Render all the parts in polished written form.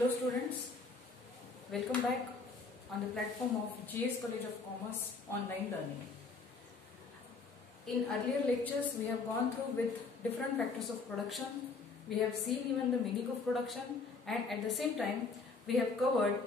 Hello students, welcome back on the platform of GS College of Commerce online learning. In earlier lectures we have gone through with different factors of production. We have seen even the meaning of production, and at the same time we have covered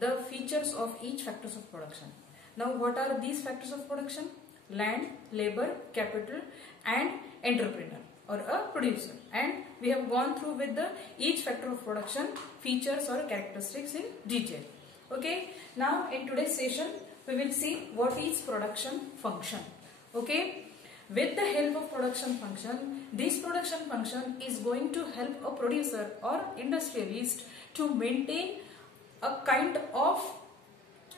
the features of each factors of production. Now what are these factors of production? Land, labor, capital and entrepreneur or a producer, and we have gone through with the each factor of production features or characteristics in detail. Okay, now in today's session we will see what is production function. Okay, with the help of production function, this production function is going to help a producer or industrialist to maintain a kind of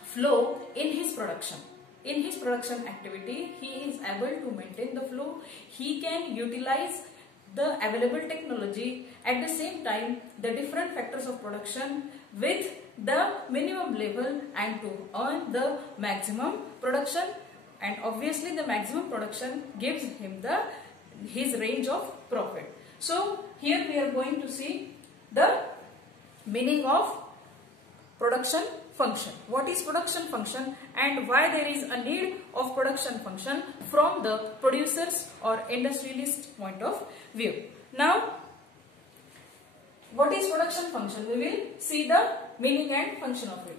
flow in his production. In his production activity, he is able to maintain the flow. He can utilize the available technology, at the same time the different factors of production with the minimum level, and to earn the maximum production. And obviously the maximum production gives him his range of profit. So here we are going to see the meaning of production function. What is production function and why there is a need of production function from the producer's or industrialist point of view. Now, what is production function? We will see the meaning and function of it.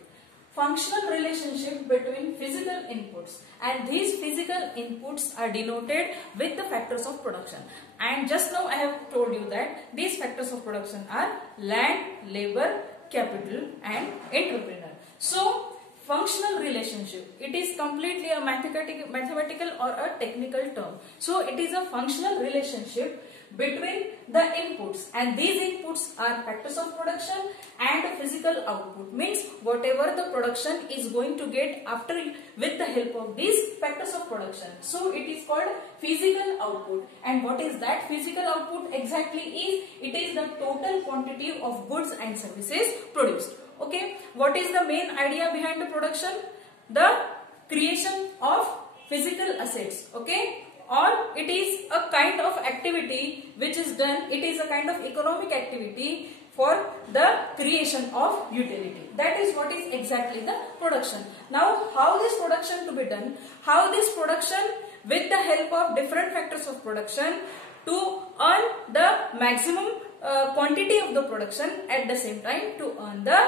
Functional relationship between physical inputs, and these physical inputs are denoted with the factors of production. And just now I have told you that these factors of production are land, labor, capital and entrepreneur. So functional relationship, it is completely a mathematical or a technical term. So it is a functional relationship between the inputs, and these inputs are factors of production and physical output, means whatever the production is going to get after with the help of these factors of production. So it is called physical output. And what is that physical output exactly is? It is the total quantity of goods and services produced. Okay, what is the main idea behind the production? The creation of physical assets. Okay, or it is a kind of activity which is done, it is a kind of economic activity for the creation of utility. That is what is exactly the production. Now how this production to be done? How this production with the help of different factors of production to earn the maximum quantity of the production, at the same time to earn the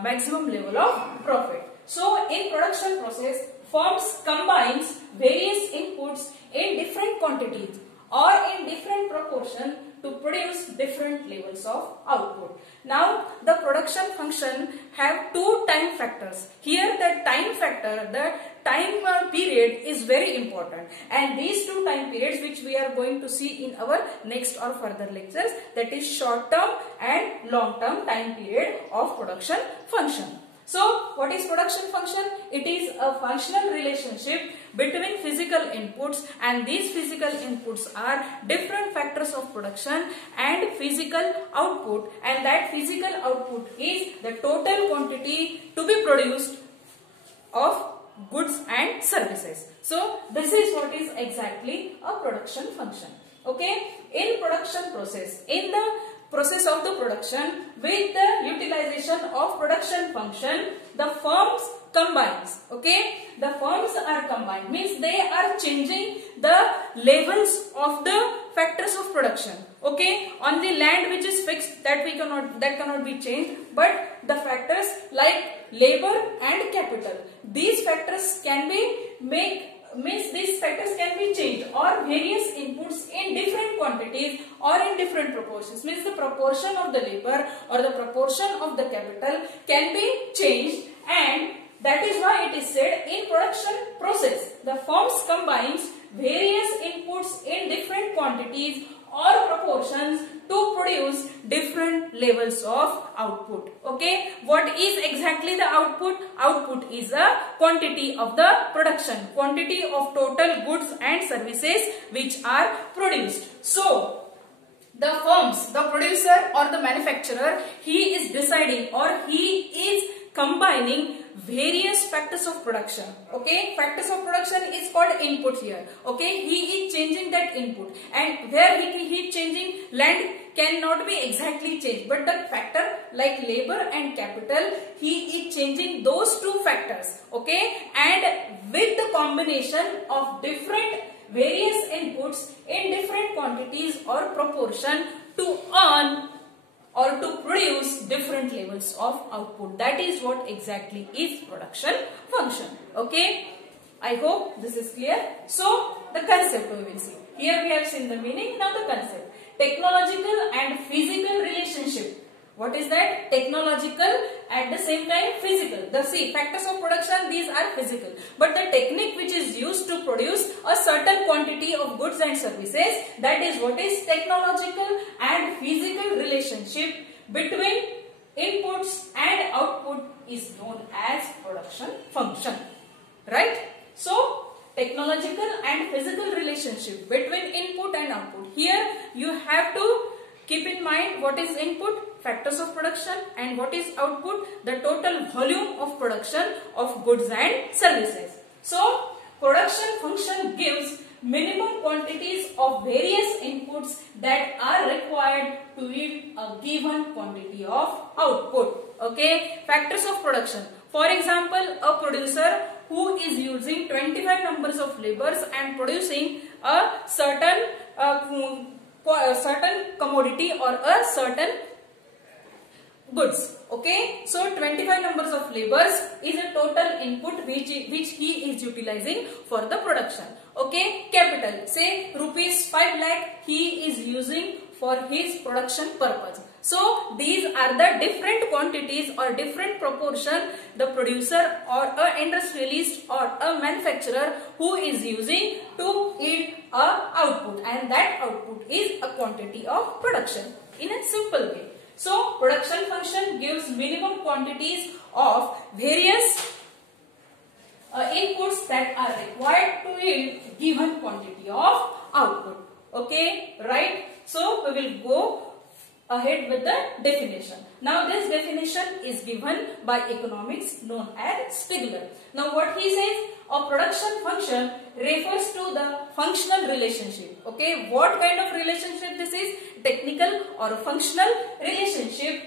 maximum level of profit. So in production process, firms combines various inputs in different quantities or in different proportion to produce different levels of output. Now the production function have two time factors. Here the time factor, the time period is very important, and these two time periods which we are going to see in our next or further lectures, that is short term and long term time period of production function. So what is production function? It is a functional relationship between physical inputs, and these physical inputs are different factors of production and physical output, and that physical output is the total quantity to be produced of goods and services. So this is what is exactly a production function. Okay, in production process, in the process of the production, with the utilization of production function, the firms combines. Okay, the firms are combined, means they are changing the levels of the factors of production. Okay, on the land which is fixed, that cannot be changed, but the factors like labor and capital, these factors can be these factors can be changed, or various inputs in different quantities or in different proportions, means the proportion of the labor or the proportion of the capital can be changed, and that is why it is said in production process the firms combines various inputs in different quantities or proportions to produce different levels of output. Okay, what is exactly the output? Output is a quantity of the production, quantity of total goods and services which are produced. So the firms, the producer or the manufacturer, he is deciding or he is combining various factors of production. Okay, factors of production is called input here. Okay, he is changing that input, and where he is changing land cannot be exactly changed, but the factor like labor and capital, he is changing those two factors, okay, and with the combination of different various inputs in different quantities or proportion to earn or to produce different levels of output. That is what exactly is production function. Okay, I hope this is clear. So the concept we will see. Here we have seen the meaning, now the concept. Technological and physical relationship. What is that? Technological, at the same time physical. The factors of production, these are physical. But the technique which is used to produce a certain quantity of goods and services, that is what is technological and physical relationship between inputs and output is known as production function. Right? So, technological and physical relationship between input and output. Here you have to keep in mind what is input, factors of production, and what is output, the total volume of production of goods and services. So, production function gives minimum quantities of various inputs that are required to yield a given quantity of output. Okay, factors of production. For example, a producer who is using 25 numbers of laborers and producing a certain commodity or a certain goods. Okay, so 25 numbers of laborers is a total input which he is utilizing for the production. Okay, capital, say rupees 5 lakh he is using for his production purpose. So these are the different quantities or different proportion the producer or a industrialist or a manufacturer who is using to yield a output, and that output is a quantity of production in a simple way. So production function gives minimum quantities of various inputs that are required to yield given quantity of output. Okay, right? So we will go ahead with the definition. Now this definition is given by economics known as Stigler. Now what he says, a production function refers to the functional relationship. Okay, what kind of relationship this is? Technical or a functional relationship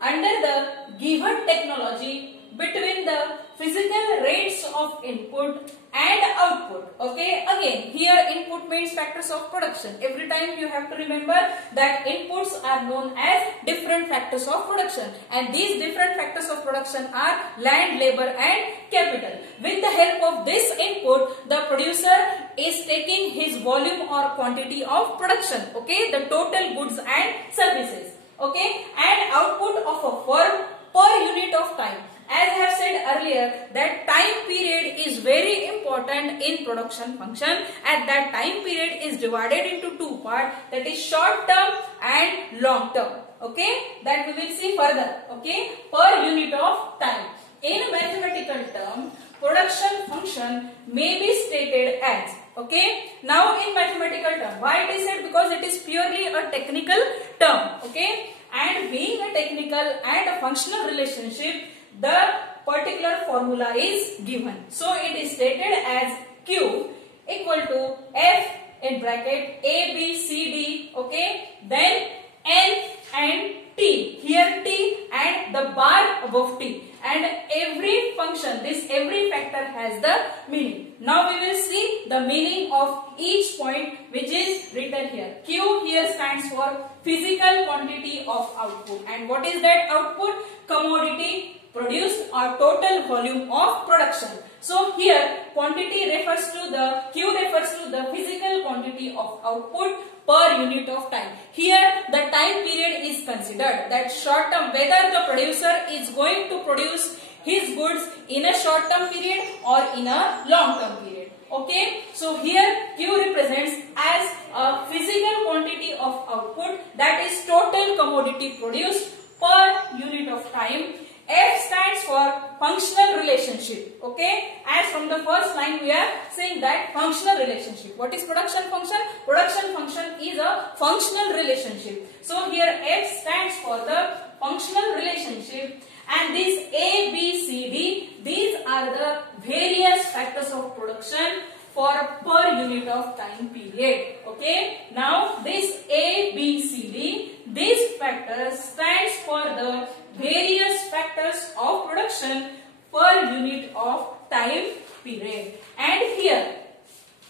under the given technology between the physical rates of input and output. Okay, again here input means factors of production. Every time you have to remember that inputs are known as different factors of production, and these different factors of production are land, labor and capital. With the help of this input, the producer is taking his volume or quantity of production, okay, the total goods and services, okay, and output of a firm per unit of time. As I have said earlier that time period is very important in production function, and that time period is divided into two parts, that is short term and long term. Okay, that we will see further. Okay, per unit of time. In mathematical term, production function may be stated as, okay, now in mathematical term, why it is said? Because it is purely a technical term. Okay, and being a technical and a functional relationship, the particular formula is given. So it is stated as Q equal to F in bracket A, B, C, D, okay, then N and T. Here T and the bar above T. And every function, every factor has the meaning. Now we will see the meaning of each point which is written here. Q here stands for physical quantity of output. And what is that output? Commodity produced or total volume of production. So here quantity refers to the, Q refers to the physical quantity of output per unit of time. Here the time period is considered, that short term, whether the producer is going to produce his goods in a short term period or in a long term period. Okay, so here Q represents as a physical quantity of output, that is total commodity produced per unit of time. F stands for functional relationship. Okay, as from the first line we are saying that functional relationship. What is production function? Production function is a functional relationship. So here F stands for the functional relationship, and these A, B, C, D, these are the various factors of production for per unit of time period. Okay. Now this A, B, C, D, these factors stands for the various factors of production per unit of time period. And here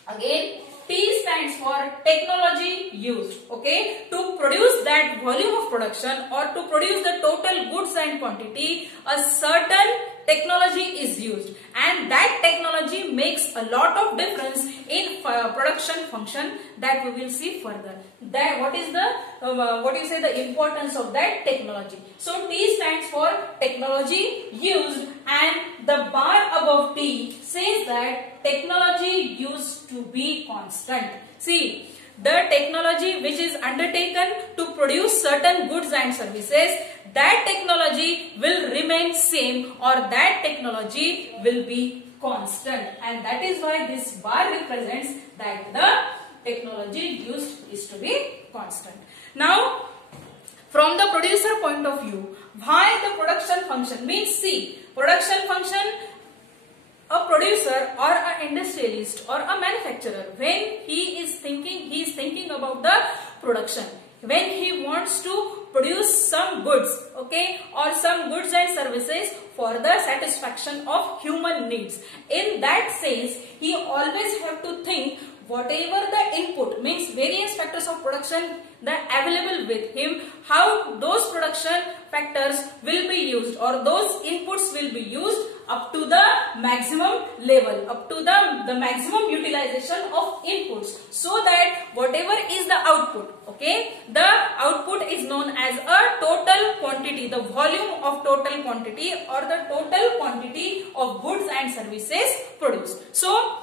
again T stands for technology used, okay, to produce that volume of production or to produce the total goods and quantity. A certain technology is used, and that technology makes a lot of difference in production function that we will see further. That what is the the importance of that technology. So T stands for technology used, and the bar above T says that technology used to be constant. See, the technology which is undertaken to produce certain goods and services, that technology will remain same, or that technology will be constant, and that is why this bar represents that the technology used is to be constant. Now from the producer point of view, why the production function means, see, production function, a producer or an industrialist or a manufacturer, when he is thinking about the production, when he wants to produce some goods, okay, or some goods and services for the satisfaction of human needs. In that sense, he always have to think whatever the input means various factors of production that available with him, how those production factors will be used or those inputs will be used up to the maximum level, up to the maximum utilization of inputs, so that whatever is the output, okay, the output is known as a total quantity, the volume of total quantity or the total quantity of goods and services produced. So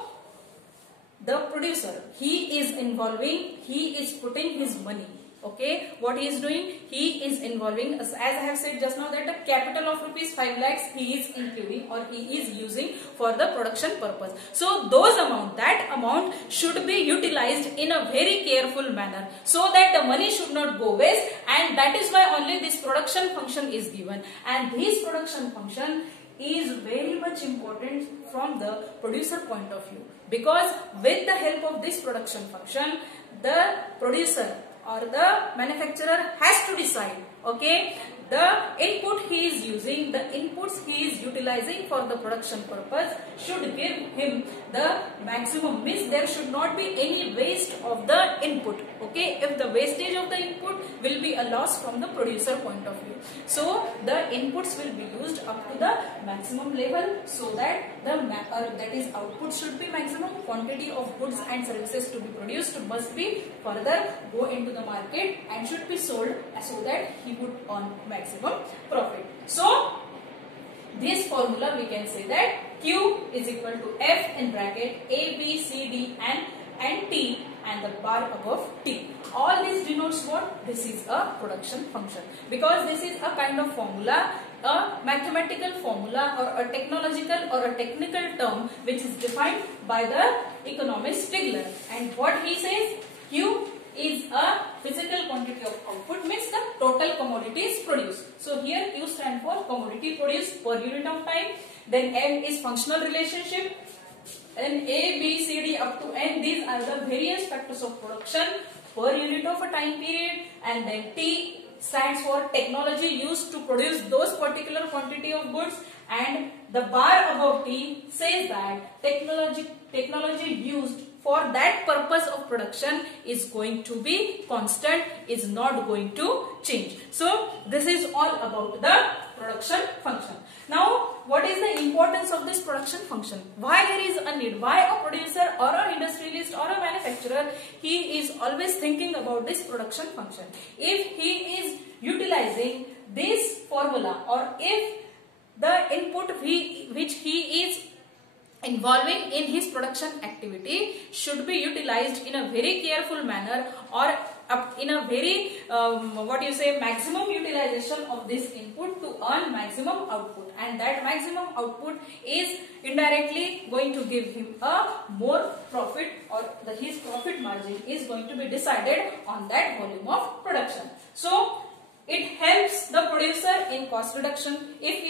the producer, he is putting his money, okay, what he is doing, he is involving, as I have said just now, that the capital of rupees 5 lakhs he is including or he is using for the production purpose. So that amount should be utilized in a very careful manner, so that the money should not go waste, and that is why only this production function is given. And this production function is very much important from the producer point of view, because with the help of this production function, the producer or the manufacturer has to decide, okay, the input he is using, the inputs he is utilizing for the production purpose should give him the maximum, means there should not be any waste of the input, okay. If the wastage of the input will be a loss from the producer point of view. So the inputs will be used up to the maximum level, so that that is output should be maximum, quantity of goods and services to be produced must be further go into the market and should be sold, so that he would earn maximum profit. So this formula we can say that Q is equal to F in bracket A, B, C, D and T, and the bar above T. All this denotes what? This is a production function, because this is a kind of formula, a mathematical formula or a technological or a technical term which is defined by the economist Stigler. And what he says, Q is a physical quantity of output, means the total commodities produced. So here Q stands for commodity produced per unit of time. Then M is functional relationship. And A, B, C, D up to N, these are the various factors of production per unit of a time period. And then T stands for technology used to produce those particular quantity of goods. And the bar above T says that technology used for that purpose of production is going to be constant, is not going to change. So this is all about the production function. Now what is the importance of this production function? Why there is a need? Why a producer or an industrialist or a manufacturer, he is always thinking about this production function? If he is utilizing this formula, or if the input which he is involving in his production activity should be utilized in a very careful manner, or in a very maximum utilization of this input to earn maximum output, and that maximum output is indirectly going to give him a more profit, or his profit margin is going to be decided on that volume of production. So It helps the producer in cost reduction. If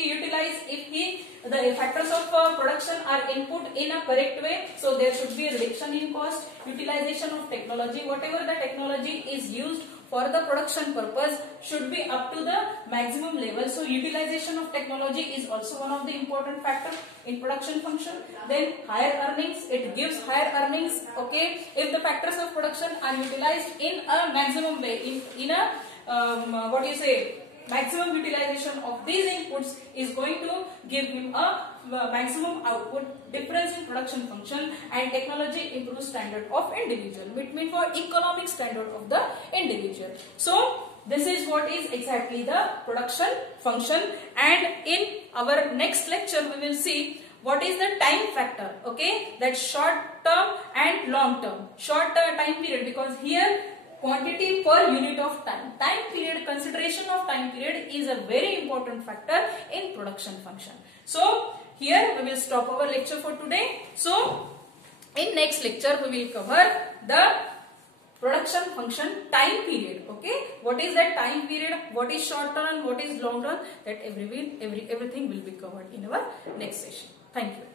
the factors of production are input in a correct way, so there should be a reduction in cost. Utilization of technology, whatever the technology is used for the production purpose should be up to the maximum level. So utilization of technology is also one of the important factor in production function. Then higher earnings, it gives higher earnings. Okay, if the factors of production are utilized in a maximum way, in a maximum utilization of these inputs is going to give him a maximum output, difference in production function, and technology improves standard of individual. It means for economic standard of the individual. So this is what is exactly the production function, and in our next lecture we will see what is the time factor. Okay, that short term and long term. Short time period, because here quantity per unit of time. Time period, consideration of time period is a very important factor in production function. So here we will stop our lecture for today. So in next lecture we will cover the production function time period. Okay, what is that time period, what is short term, what is long term, that everything will be covered in our next session. Thank you.